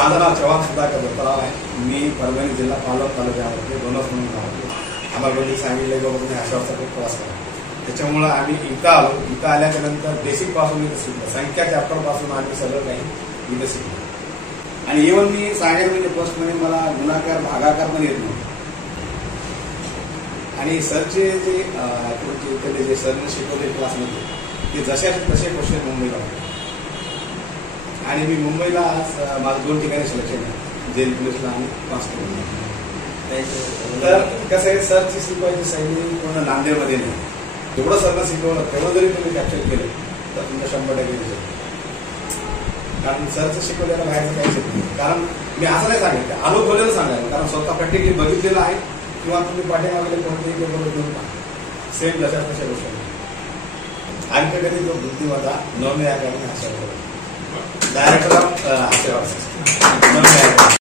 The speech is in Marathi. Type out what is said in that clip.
माझं नाव चव्हाण सुधाकर दत्तराव आहे. मी परभणी जिल्हा पालघर तालुक्यामध्ये बोनस म्हणून राहतो. आम्हाला बद्दल सांगितलं की बाबा तुम्ही अशा वाजता प्रवास करा. त्याच्यामुळं आम्ही इथं आलो. इथं आल्याच्या नंतर बेसिक पासून इथं शिकलो. संख्या चॅप्टर पासून आम्ही सगळं काही इथं शिकलो. आणि इव्हन मी सांगायला म्हणजे पोस्टमध्ये मला गुणाकार भागाकार पण येत नव्हतं. आणि सरचे जे सरने शिकवले क्लासमध्ये ते जसे तसे क्वेश्चन मुंबईला होते. आणि मी मुंबईला आज माझं 2 ठिकाणी सिलेक्शन आहे, जेल पोलीसला आणि कॉन्स्टेबल. तर कसं आहे, सरची शिकवायची शैली पूर्ण नांदेडमध्ये नाही. जेवढं सरनं शिकवलं तेवढं जरी तुम्ही कॅप्चर केलं तर तुमच्या 100% रिझल्ट. कारण सरचं शिकवलेलं बाहेरचं काहीच येत नाही. कारण मी असं नाही सांगितलं, अनुभवलेलं सांगायला, कारण स्वतः प्रॅक्टिकली बघितलेलं आहे. किंवा तुम्ही पाठीमागले कोणतेही पेपर घेऊन पहा, सेम जशा तशा गोष्टी. आणि कधी तो बुद्धिमत्ता न मिळाल्याने अशा डायरेक्टर ऑफ